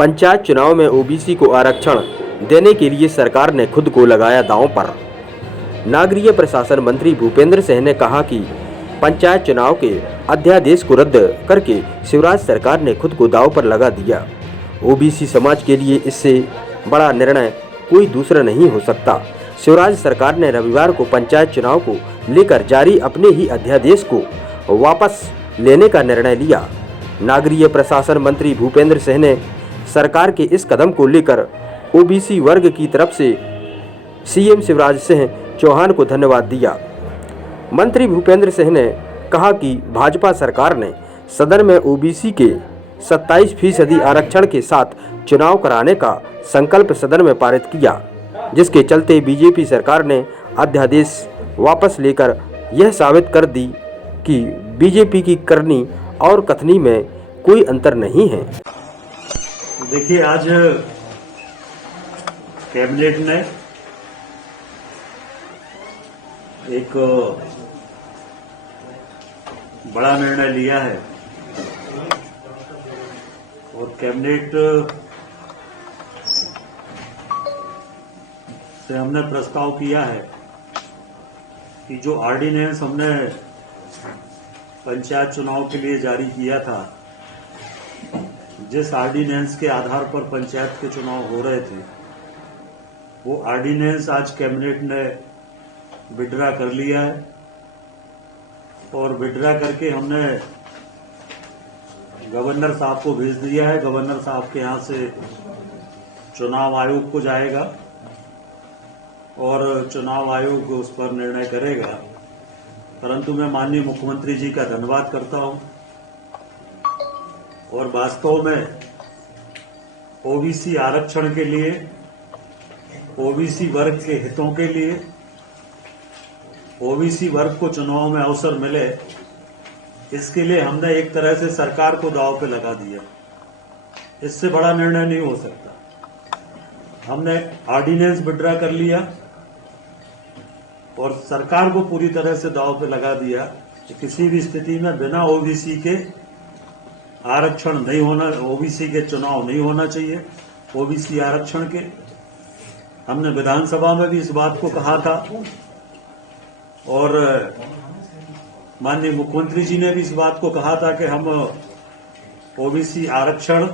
पंचायत चुनाव में ओबीसी को आरक्षण देने के लिए सरकार ने खुद को लगाया दांव पर। नगरीय प्रशासन मंत्री भूपेंद्र सिंह ने कहा कि पंचायत चुनाव के अध्यादेश को रद्द करके शिवराज सरकार ने खुद को दांव पर लगा दिया। ओबीसी समाज के लिए इससे बड़ा निर्णय कोई दूसरा नहीं हो सकता। शिवराज सरकार ने रविवार को पंचायत चुनाव को लेकर जारी अपने ही अध्यादेश को वापस लेने का निर्णय लिया। नगरीय प्रशासन मंत्री भूपेंद्र सिंह ने सरकार के इस कदम को लेकर ओबीसी वर्ग की तरफ से सीएम शिवराज सिंह चौहान को धन्यवाद दिया। मंत्री भूपेंद्र सिंह ने कहा कि भाजपा सरकार ने सदन में ओबीसी के 27% आरक्षण के साथ चुनाव कराने का संकल्प सदन में पारित किया, जिसके चलते बीजेपी सरकार ने अध्यादेश वापस लेकर यह साबित कर दी कि बीजेपी की करनी और कथनी में कोई अंतर नहीं है। देखिए, आज कैबिनेट ने एक बड़ा निर्णय लिया है और कैबिनेट से हमने प्रस्ताव किया है कि जो ऑर्डिनेंस हमने पंचायत चुनाव के लिए जारी किया था, जिस ऑर्डिनेंस के आधार पर पंचायत के चुनाव हो रहे थे, वो ऑर्डिनेंस आज कैबिनेट ने विड्रा कर लिया है और विड्रा करके हमने गवर्नर साहब को भेज दिया है। गवर्नर साहब के यहाँ से चुनाव आयोग को जाएगा और चुनाव आयोग उस पर निर्णय करेगा। परंतु मैं माननीय मुख्यमंत्री जी का धन्यवाद करता हूं और वास्तव में ओबीसी आरक्षण के लिए, ओबीसी वर्ग के हितों के लिए, ओबीसी वर्ग को चुनाव में अवसर मिले, इसके लिए हमने एक तरह से सरकार को दांव पे लगा दिया। इससे बड़ा निर्णय नहीं हो सकता। हमने ऑर्डिनेंस विड्रा कर लिया और सरकार को पूरी तरह से दांव पे लगा दिया कि किसी भी स्थिति में बिना ओबीसी के आरक्षण नहीं होना, ओबीसी के चुनाव नहीं होना चाहिए। ओबीसी आरक्षण के हमने विधानसभा में भी इस बात को कहा था और माननीय मुख्यमंत्री जी ने भी इस बात को कहा था कि हम ओबीसी आरक्षण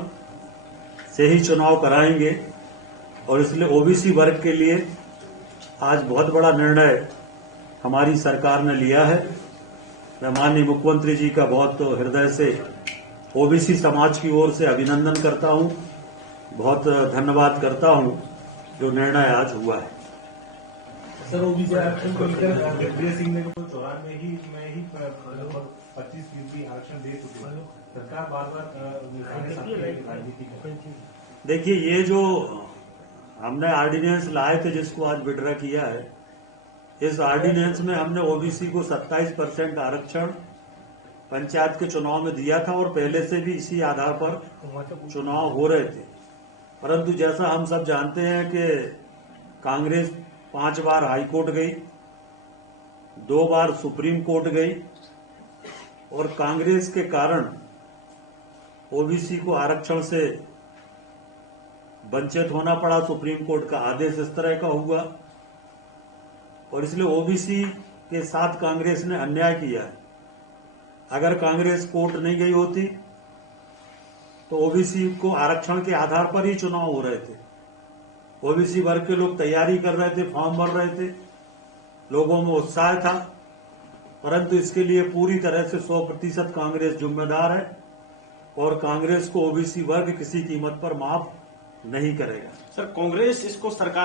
से ही चुनाव कराएंगे और इसलिए ओबीसी वर्ग के लिए आज बहुत बड़ा निर्णय हमारी सरकार ने लिया है। मैं माननीय मुख्यमंत्री जी का बहुत हृदय से ओबीसी समाज की ओर से अभिनंदन करता हूं, बहुत धन्यवाद करता हूं जो निर्णय आज हुआ है। सर, ओबीसी आरक्षण को लेकर दिग्विजय सिंह ने तो 94 में ही लगभग 25% आरक्षण दे चुके हैं। सरकार बार-बार देखिए, ये जो हमने ऑर्डिनेंस लाए थे जिसको आज विड्रा किया है, इस ऑर्डिनेंस में हमने ओबीसी को 27% आरक्षण पंचायत के चुनाव में दिया था और पहले से भी इसी आधार पर चुनाव हो रहे थे। परंतु जैसा हम सब जानते हैं कि कांग्रेस 5 बार हाई कोर्ट गई, 2 बार सुप्रीम कोर्ट गई और कांग्रेस के कारण ओबीसी को आरक्षण से वंचित होना पड़ा। सुप्रीम कोर्ट का आदेश इस तरह का हुआ और इसलिए ओबीसी के साथ कांग्रेस ने अन्याय किया है। अगर कांग्रेस कोर्ट नहीं गई होती तो ओबीसी को आरक्षण के आधार पर ही चुनाव हो रहे थे। ओबीसी वर्ग के लोग तैयारी कर रहे थे, फॉर्म भर रहे थे, लोगों में उत्साह था, परंतु इसके लिए पूरी तरह से 100% कांग्रेस जिम्मेदार है और कांग्रेस को ओबीसी वर्ग किसी कीमत पर माफ नहीं करेगा। सर, कांग्रेस इसको सरकार